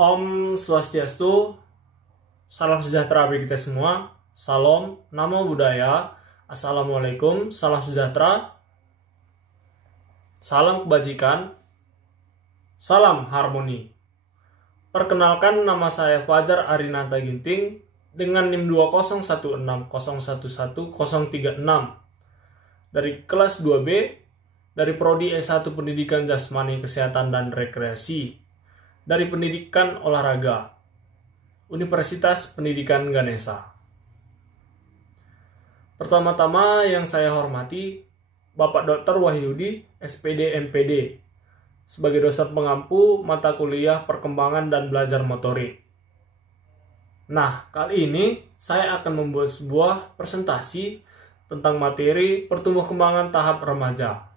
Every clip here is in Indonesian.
Om Swastiastu, salam sejahtera bagi kita semua. Salam, namo buddhaya, assalamualaikum, salam sejahtera, salam kebajikan, salam harmoni. Perkenalkan, nama saya Fajar Arinata Ginting dengan NIM 20160111036 dari kelas 2B dari Prodi S1 Pendidikan Jasmani Kesehatan dan Rekreasi dari Pendidikan Olahraga Universitas Pendidikan Ganesha. Pertama-tama yang saya hormati Bapak Dr. Wahyudi, SPD MPD, sebagai dosen pengampu mata kuliah perkembangan dan belajar motorik. Nah, kali ini saya akan membuat sebuah presentasi tentang materi pertumbuh kembangan tahap remaja.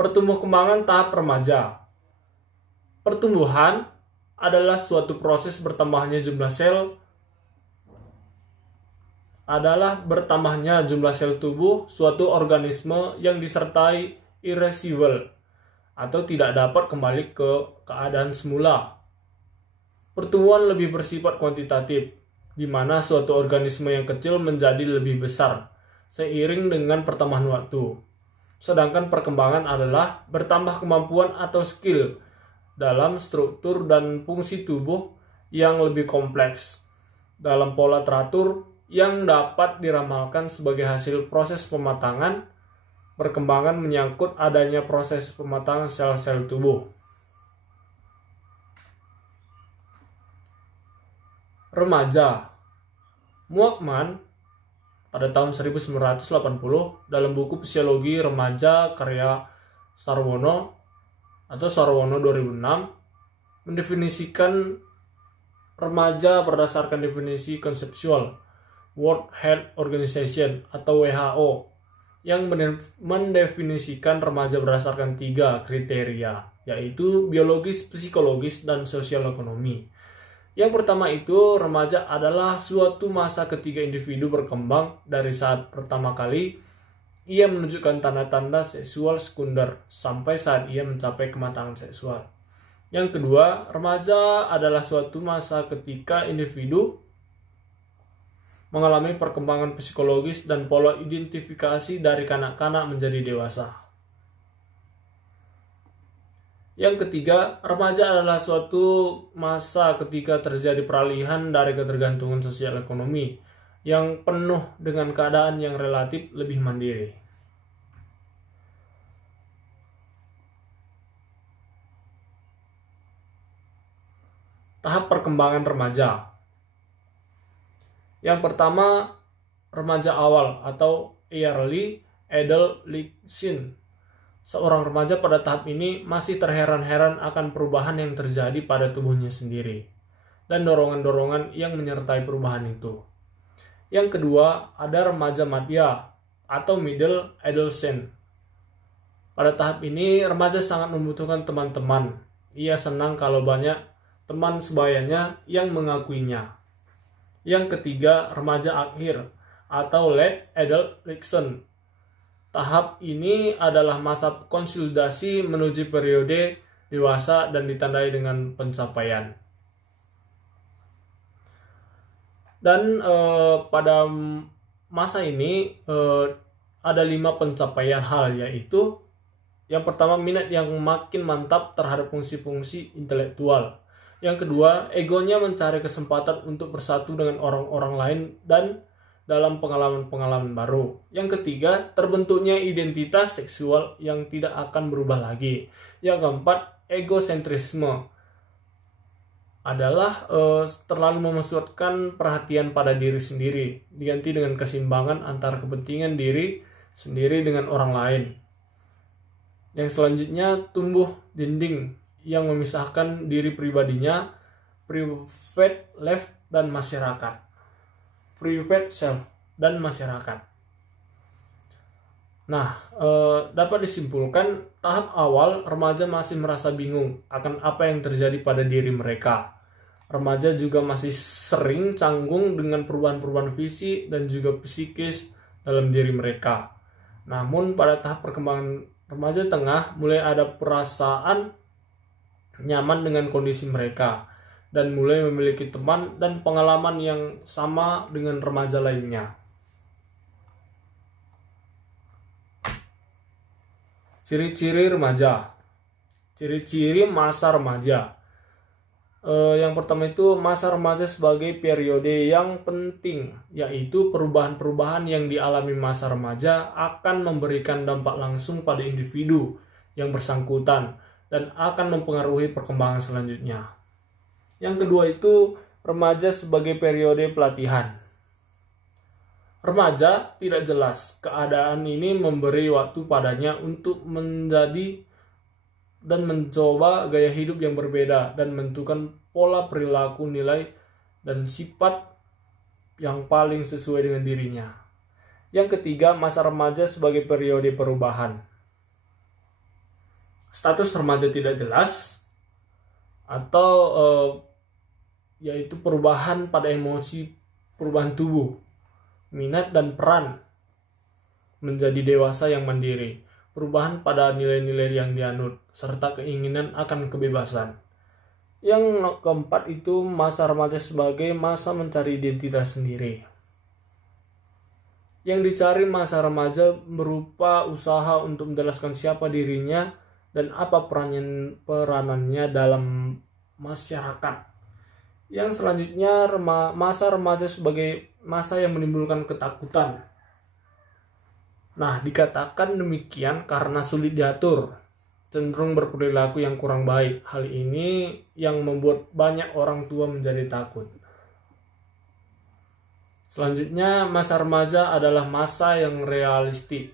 Pertumbuh kembangan tahap remaja. Pertumbuhan adalah suatu proses bertambahnya jumlah sel tubuh suatu organisme yang disertai irreversible atau tidak dapat kembali ke keadaan semula. Pertumbuhan lebih bersifat kuantitatif, di mana suatu organisme yang kecil menjadi lebih besar seiring dengan pertambahan waktu. Sedangkan perkembangan adalah bertambah kemampuan atau skill dalam struktur dan fungsi tubuh yang lebih kompleks dalam pola teratur yang dapat diramalkan sebagai hasil proses pematangan. Perkembangan menyangkut adanya proses pematangan sel-sel tubuh. Remaja. Muakman pada tahun 1980 dalam buku Fisiologi Remaja karya Sarwono atau Sarwono 2006 mendefinisikan remaja berdasarkan definisi konseptual World Health Organization atau WHO yang mendefinisikan remaja berdasarkan 3 kriteria, yaitu biologis, psikologis, dan sosial ekonomi. Yang pertama itu, remaja adalah suatu masa ketika individu berkembang dari saat pertama kali ia menunjukkan tanda-tanda seksual sekunder sampai saat ia mencapai kematangan seksual. Yang kedua, remaja adalah suatu masa ketika individu mengalami perkembangan psikologis dan pola identifikasi dari kanak-kanak menjadi dewasa. Yang ketiga, remaja adalah suatu masa ketika terjadi peralihan dari ketergantungan sosial ekonomi yang penuh dengan keadaan yang relatif lebih mandiri. Tahap perkembangan remaja. Yang pertama, remaja awal atau early adolescence. Seorang remaja pada tahap ini masih terheran-heran akan perubahan yang terjadi pada tubuhnya sendiri dan dorongan-dorongan yang menyertai perubahan itu. Yang kedua, ada remaja madya atau middle adolescent. Pada tahap ini, remaja sangat membutuhkan teman-teman. Ia senang kalau banyak teman sebayanya yang mengakuinya. Yang ketiga, remaja akhir atau late adolescence. Tahap ini adalah masa konsolidasi menuju periode dewasa dan ditandai dengan pencapaian. Dan pada masa ini ada 5 pencapaian hal, yaitu yang pertama, minat yang makin mantap terhadap fungsi-fungsi intelektual. Yang kedua, egonya mencari kesempatan untuk bersatu dengan orang-orang lain dan dalam pengalaman-pengalaman baru. Yang ketiga, terbentuknya identitas seksual yang tidak akan berubah lagi. Yang keempat, egosentrisme adalah terlalu memusatkan perhatian pada diri sendiri, diganti dengan keseimbangan antara kepentingan diri sendiri dengan orang lain. Yang selanjutnya, tumbuh dinding yang memisahkan diri pribadinya, private life dan masyarakat. Private self dan masyarakat. Nah, dapat disimpulkan tahap awal remaja masih merasa bingung akan apa yang terjadi pada diri mereka. Remaja juga masih sering canggung dengan perubahan-perubahan fisik dan juga psikis dalam diri mereka. Namun pada tahap perkembangan remaja tengah mulai ada perasaan nyaman dengan kondisi mereka, dan mulai memiliki teman dan pengalaman yang sama dengan remaja lainnya. Ciri-ciri remaja. Ciri-ciri masa remaja. Yang pertama itu masa remaja sebagai periode yang penting, yaitu perubahan-perubahan yang dialami masa remaja akan memberikan dampak langsung pada individu yang bersangkutan dan akan mempengaruhi perkembangan selanjutnya. Yang kedua itu remaja sebagai periode pelatihan. Remaja tidak jelas. Keadaan ini memberi waktu padanya untuk menjadi dan mencoba gaya hidup yang berbeda dan menentukan pola perilaku, nilai, dan sifat yang paling sesuai dengan dirinya. Yang ketiga, masa remaja sebagai periode perubahan. Status remaja tidak jelas atau yaitu perubahan pada emosi, perubahan tubuh, minat dan peran menjadi dewasa yang mandiri, perubahan pada nilai-nilai yang dianut, serta keinginan akan kebebasan. Yang keempat itu masa remaja sebagai masa mencari identitas sendiri. Yang dicari masa remaja berupa usaha untuk menjelaskan siapa dirinya dan apa peranannya dalam masyarakat. Yang selanjutnya masa remaja sebagai masa yang menimbulkan ketakutan. Nah, dikatakan demikian karena sulit diatur, cenderung berperilaku yang kurang baik. Hal ini yang membuat banyak orang tua menjadi takut. Selanjutnya, masa remaja adalah masa yang realistik,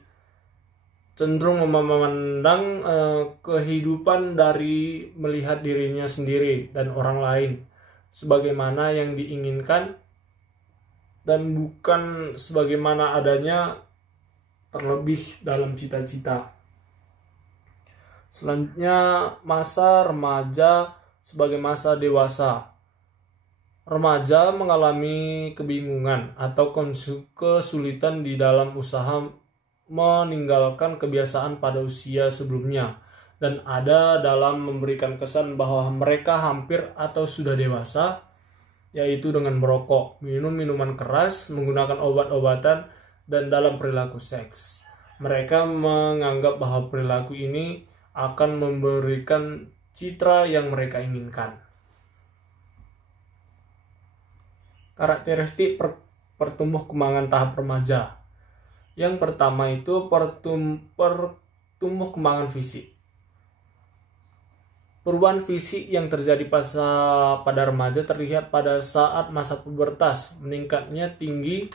cenderung memandang kehidupan dari melihat dirinya sendiri dan orang lain sebagaimana yang diinginkan dan bukan sebagaimana adanya, terlebih dalam cita-cita. Selanjutnya, masa remaja sebagai masa dewasa. Remaja mengalami kebingungan atau kesulitan di dalam usaha meninggalkan kebiasaan pada usia sebelumnya, dan ada dalam memberikan kesan bahwa mereka hampir atau sudah dewasa, yaitu dengan merokok, minum minuman keras, menggunakan obat-obatan, dan dalam perilaku seks. Mereka menganggap bahwa perilaku ini akan memberikan citra yang mereka inginkan. Karakteristik pertumbuh kembangan tahap remaja. Yang pertama itu pertumbuh kembangan fisik. Perubahan fisik yang terjadi pada remaja terlihat pada saat masa pubertas, meningkatnya tinggi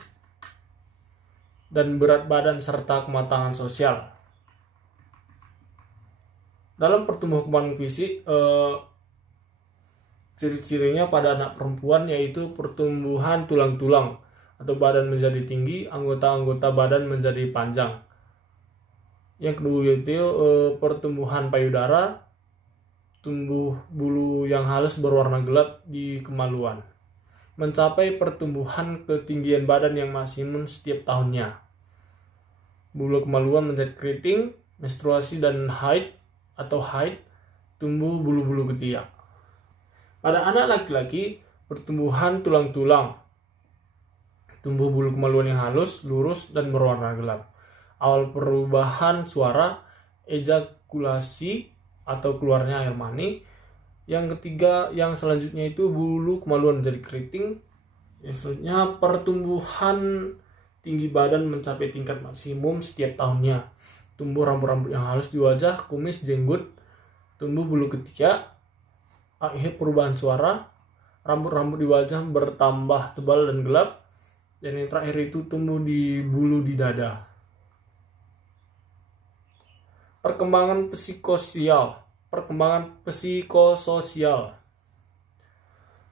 dan berat badan serta kematangan sosial. Dalam pertumbuhan kembangan fisik, ciri-cirinya pada anak perempuan yaitu pertumbuhan tulang-tulang atau badan menjadi tinggi, anggota-anggota badan menjadi panjang. Yang kedua itu pertumbuhan payudara, tumbuh bulu yang halus berwarna gelap di kemaluan, mencapai pertumbuhan ketinggian badan yang maksimum setiap tahunnya. Bulu kemaluan menjadi keriting, menstruasi dan haid, tumbuh bulu-bulu ketiak. Pada anak laki-laki, pertumbuhan tulang-tulang, tumbuh bulu kemaluan yang halus, lurus, dan berwarna gelap. Awal perubahan suara, ejakulasi atau keluarnya air mani. Yang ketiga, yang selanjutnya itu bulu kemaluan menjadi keriting. Yang selanjutnya pertumbuhan tinggi badan mencapai tingkat maksimum setiap tahunnya. Tumbuh rambut-rambut yang halus di wajah, kumis, jenggot, tumbuh bulu ketiak. Akhir perubahan suara, rambut-rambut di wajah bertambah tebal dan gelap. Dan yang terakhir itu tumbuh di bulu di dada. Perkembangan psikososial.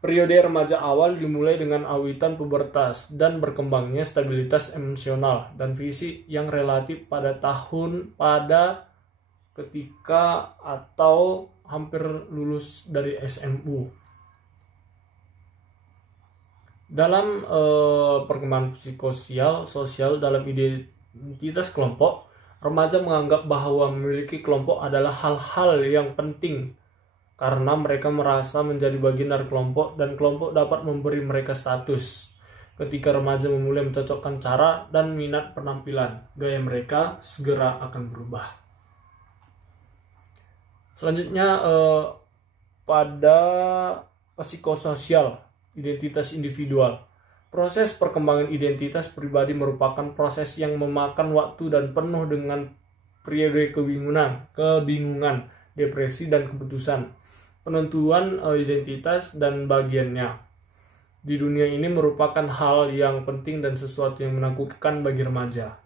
Periode remaja awal dimulai dengan awitan pubertas dan berkembangnya stabilitas emosional dan fisik yang relatif pada ketika atau hampir lulus dari SMU. Dalam perkembangan psikososial dalam identitas kelompok, remaja menganggap bahwa memiliki kelompok adalah hal-hal yang penting karena mereka merasa menjadi bagian dari kelompok dan kelompok dapat memberi mereka status. Ketika remaja memulai mencocokkan cara dan minat penampilan, gaya mereka segera akan berubah. Selanjutnya pada psikososial, identitas individual. Proses perkembangan identitas pribadi merupakan proses yang memakan waktu dan penuh dengan periode kebingungan, depresi, dan keputusan. Penentuan identitas dan bagiannya di dunia ini merupakan hal yang penting dan sesuatu yang menakutkan bagi remaja.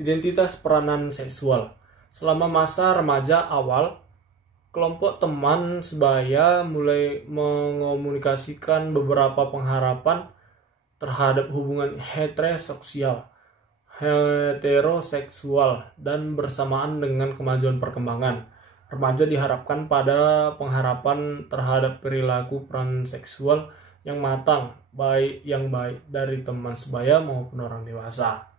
Identitas peranan seksual. Selama masa remaja awal, kelompok teman sebaya mulai mengomunikasikan beberapa pengharapan terhadap hubungan heteroseksual dan bersamaan dengan kemajuan perkembangan. Remaja diharapkan pada pengharapan terhadap perilaku peran seksual yang matang, baik dari teman sebaya maupun orang dewasa.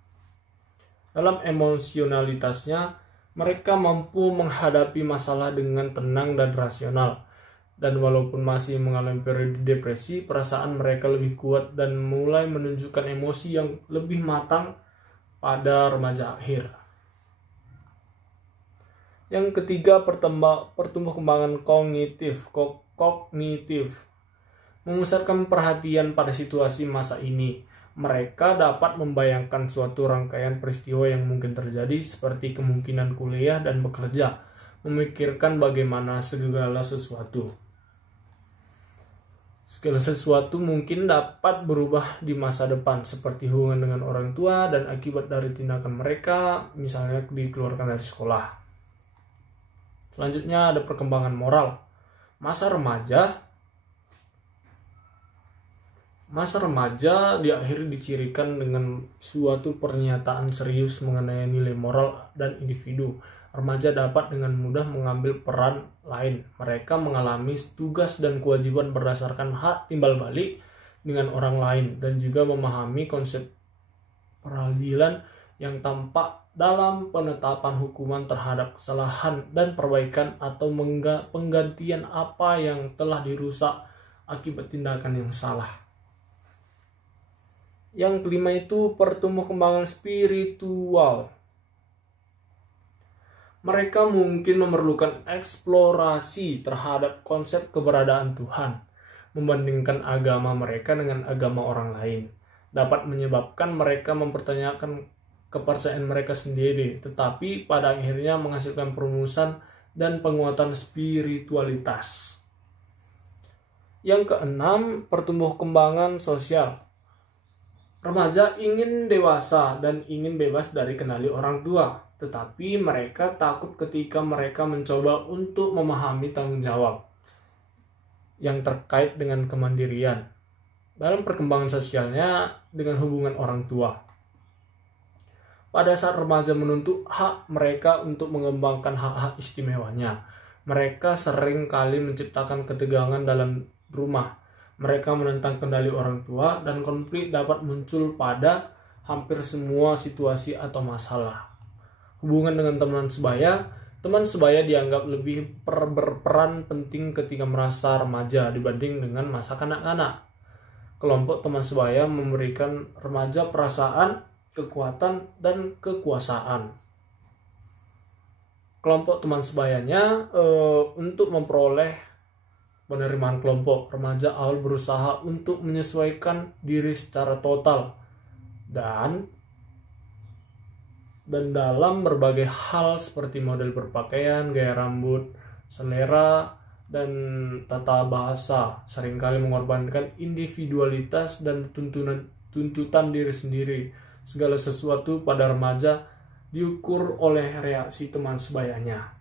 Dalam emosionalitasnya, mereka mampu menghadapi masalah dengan tenang dan rasional. Dan walaupun masih mengalami periode depresi, perasaan mereka lebih kuat dan mulai menunjukkan emosi yang lebih matang pada remaja akhir. Yang ketiga, pertumbuh kembangan kognitif. Memusatkan perhatian pada situasi masa ini. Mereka dapat membayangkan suatu rangkaian peristiwa yang mungkin terjadi seperti kemungkinan kuliah dan bekerja, memikirkan bagaimana segala sesuatu mungkin dapat berubah di masa depan, seperti hubungan dengan orang tua dan akibat dari tindakan mereka, misalnya dikeluarkan dari sekolah. Selanjutnya ada perkembangan moral. Masa remaja diakhiri dicirikan dengan suatu pernyataan serius mengenai nilai moral dan individu. Remaja dapat dengan mudah mengambil peran lain. Mereka mengalami tugas dan kewajiban berdasarkan hak timbal balik dengan orang lain dan juga memahami konsep peradilan yang tampak dalam penetapan hukuman terhadap kesalahan dan perbaikan atau penggantian apa yang telah dirusak akibat tindakan yang salah. Yang kelima itu pertumbuh kembangan spiritual. Mereka mungkin memerlukan eksplorasi terhadap konsep keberadaan Tuhan, membandingkan agama mereka dengan agama orang lain. Dapat menyebabkan mereka mempertanyakan kepercayaan mereka sendiri, tetapi pada akhirnya menghasilkan perumusan dan penguatan spiritualitas. Yang keenam, pertumbuh kembangan sosial. Remaja ingin dewasa dan ingin bebas dari kendali orang tua, tetapi mereka takut ketika mereka mencoba untuk memahami tanggung jawab yang terkait dengan kemandirian dalam perkembangan sosialnya dengan hubungan orang tua. Pada saat remaja menuntut hak mereka untuk mengembangkan hak-hak istimewanya, mereka sering kali menciptakan ketegangan dalam rumah. Mereka menentang kendali orang tua dan konflik dapat muncul pada hampir semua situasi atau masalah. Hubungan dengan teman sebaya dianggap lebih berperan penting ketika merasa remaja dibanding dengan masa kanak-kanak. Kelompok teman sebaya memberikan remaja perasaan, kekuatan, dan kekuasaan. Kelompok teman sebayanya untuk memperoleh penerimaan kelompok, remaja awal berusaha untuk menyesuaikan diri secara total dan dalam berbagai hal seperti model berpakaian, gaya rambut, selera, dan tata bahasa, seringkali mengorbankan individualitas dan tuntutan diri sendiri. Segala sesuatu pada remaja diukur oleh reaksi teman sebayanya.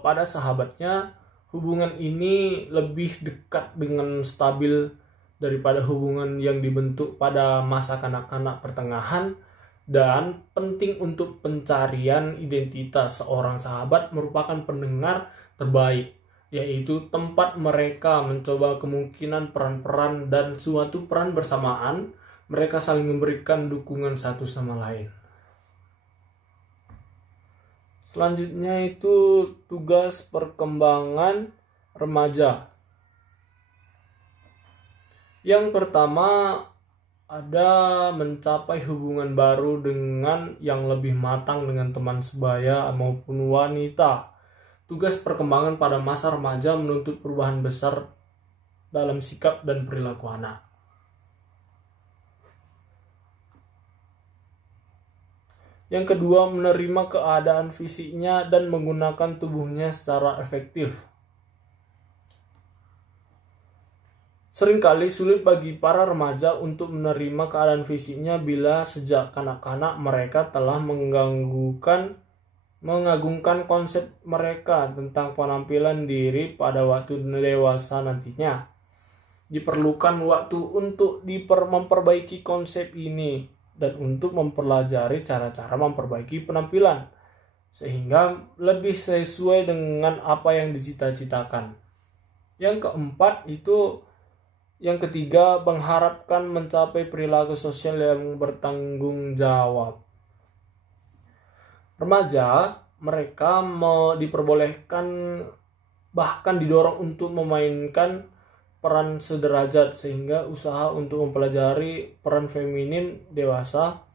Pada sahabatnya, hubungan ini lebih dekat dengan stabil daripada hubungan yang dibentuk pada masa kanak-kanak pertengahan, dan penting untuk pencarian identitas seorang sahabat merupakan pendengar terbaik, yaitu tempat mereka mencoba kemungkinan peran-peran dan suatu peran bersamaan. Mereka saling memberikan dukungan satu sama lain. Selanjutnya itu tugas perkembangan remaja. Yang pertama ada mencapai hubungan baru dengan yang lebih matang dengan teman sebaya maupun wanita. Tugas perkembangan pada masa remaja menuntut perubahan besar dalam sikap dan perilaku anak. Yang kedua, menerima keadaan fisiknya dan menggunakan tubuhnya secara efektif. Seringkali sulit bagi para remaja untuk menerima keadaan fisiknya bila sejak kanak-kanak mereka telah mengagungkan konsep mereka tentang penampilan diri pada waktu dewasa nantinya. Diperlukan waktu untuk memperbaiki konsep ini dan untuk mempelajari cara-cara memperbaiki penampilan sehingga lebih sesuai dengan apa yang dicita-citakan. Yang ketiga, mengharapkan mencapai perilaku sosial yang bertanggung jawab. Remaja, mereka diperbolehkan bahkan didorong untuk memainkan peran sederajat sehingga usaha untuk mempelajari peran feminin dewasa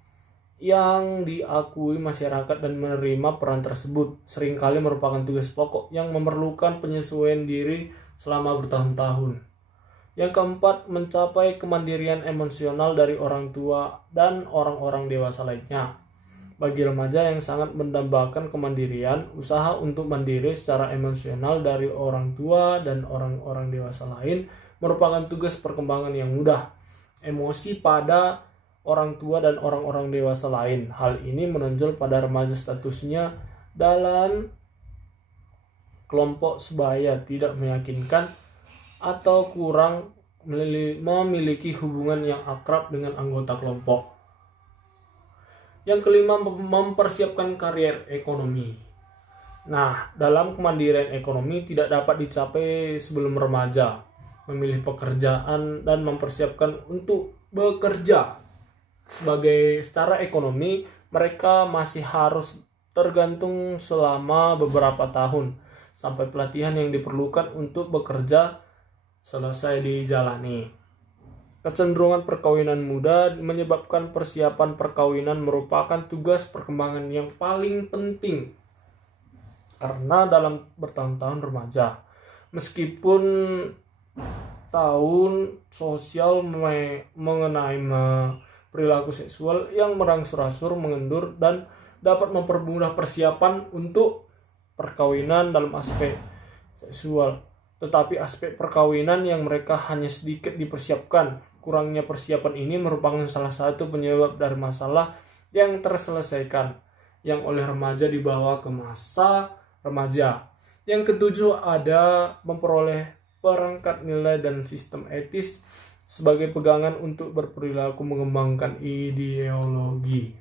yang diakui masyarakat dan menerima peran tersebut seringkali merupakan tugas pokok yang memerlukan penyesuaian diri selama bertahun-tahun. Yang keempat, mencapai kemandirian emosional dari orang tua dan orang-orang dewasa lainnya. Bagi remaja yang sangat mendambakan kemandirian, usaha untuk mandiri secara emosional dari orang tua dan orang-orang dewasa lain merupakan tugas perkembangan yang mudah. Emosi pada orang tua dan orang-orang dewasa lain. Hal ini menonjol pada remaja statusnya dalam kelompok sebaya tidak meyakinkan atau kurang memiliki hubungan yang akrab dengan anggota kelompok. Yang kelima, mempersiapkan karier ekonomi. Nah, dalam kemandirian ekonomi tidak dapat dicapai sebelum remaja memilih pekerjaan dan mempersiapkan untuk bekerja. Secara ekonomi, mereka masih harus tergantung selama beberapa tahun sampai pelatihan yang diperlukan untuk bekerja selesai dijalani. Kecenderungan perkawinan muda menyebabkan persiapan perkawinan merupakan tugas perkembangan yang paling penting karena dalam bertahun-tahun remaja, meskipun tahun sosial mengenai perilaku seksual yang merangsur-rangsur, mengendur, dan dapat mempermudah persiapan untuk perkawinan dalam aspek seksual. Tetapi aspek perkawinan yang mereka hanya sedikit dipersiapkan. Kurangnya persiapan ini merupakan salah satu penyebab dari masalah yang terselesaikan yang oleh remaja dibawa ke masa remaja. Yang ketujuh, ada memperoleh perangkat nilai dan sistem etis sebagai pegangan untuk berperilaku mengembangkan ideologi.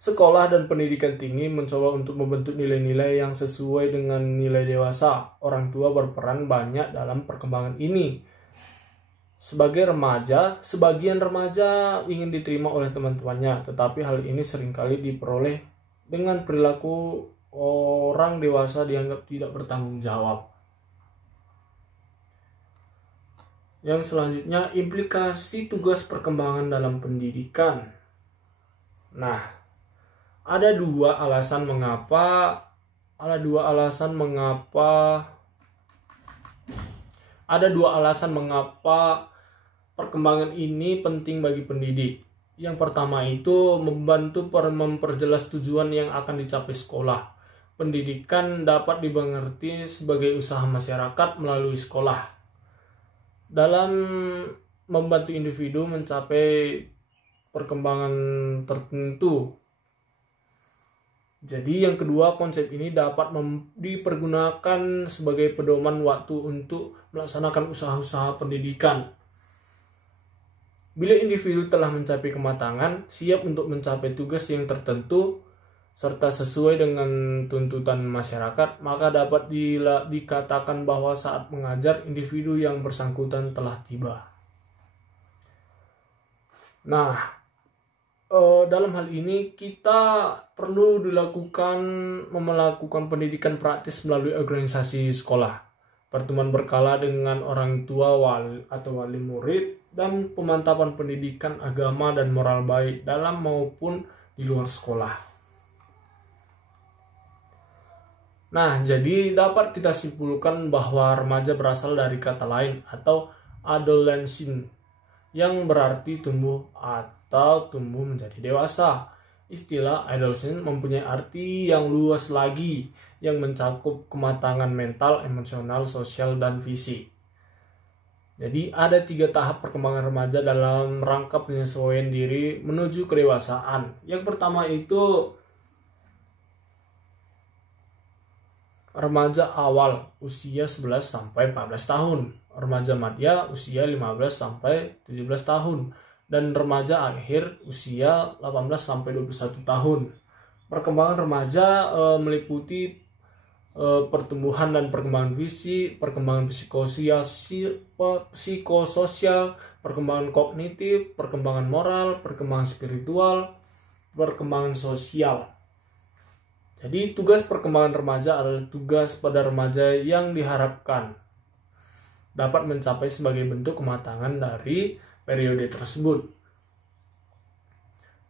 Sekolah dan pendidikan tinggi mencoba untuk membentuk nilai-nilai yang sesuai dengan nilai dewasa. Orang tua berperan banyak dalam perkembangan ini. Sebagian remaja ingin diterima oleh teman-temannya, tetapi hal ini seringkali diperoleh dengan perilaku orang dewasa dianggap tidak bertanggung jawab. Yang selanjutnya, implikasi tugas perkembangan dalam pendidikan. Nah, ada dua alasan mengapa perkembangan ini penting bagi pendidik. Yang pertama itu membantu memperjelas tujuan yang akan dicapai sekolah. Pendidikan dapat dimengerti sebagai usaha masyarakat melalui sekolah dalam membantu individu mencapai perkembangan tertentu. Jadi yang kedua, konsep ini dapat dipergunakan sebagai pedoman waktu untuk melaksanakan usaha-usaha pendidikan. Bila individu telah mencapai kematangan, siap untuk mencapai tugas yang tertentu, serta sesuai dengan tuntutan masyarakat, maka dapat dikatakan bahwa saat mengajar individu yang bersangkutan telah tiba. Nah, dalam hal ini kita perlu melakukan pendidikan praktis melalui organisasi sekolah, pertemuan berkala dengan orang tua wali murid, dan pemantapan pendidikan agama dan moral baik dalam maupun di luar sekolah. Nah, jadi dapat kita simpulkan bahwa remaja berasal dari kata lain atau adolescent, yang berarti tumbuh atau tumbuh menjadi dewasa. Istilah adolescent mempunyai arti yang luas lagi, yang mencakup kematangan mental, emosional, sosial, dan fisik. Jadi ada 3 tahap perkembangan remaja dalam rangka penyesuaian diri menuju kedewasaan. Yang pertama itu remaja awal, usia 11 sampai 14 tahun. Remaja madya, usia 15 sampai 17 tahun. Dan remaja akhir, usia 18 sampai 21 tahun. Perkembangan remaja meliputi pertumbuhan dan perkembangan fisik, perkembangan psikososial, perkembangan kognitif, perkembangan moral, perkembangan spiritual, perkembangan sosial. Jadi tugas perkembangan remaja adalah tugas pada remaja yang diharapkan dapat mencapai sebagai bentuk kematangan dari periode tersebut.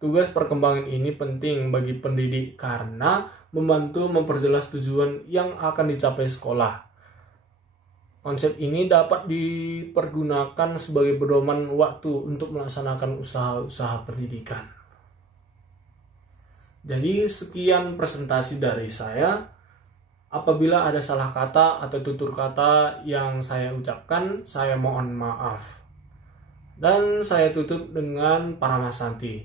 Tugas perkembangan ini penting bagi pendidik karena membantu memperjelas tujuan yang akan dicapai sekolah. Konsep ini dapat dipergunakan sebagai pedoman waktu untuk melaksanakan usaha-usaha pendidikan. Jadi sekian presentasi dari saya. Apabila ada salah kata atau tutur kata yang saya ucapkan, saya mohon maaf. Dan saya tutup dengan Paramasanti.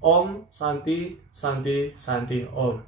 Om Santi Santi Santi Om.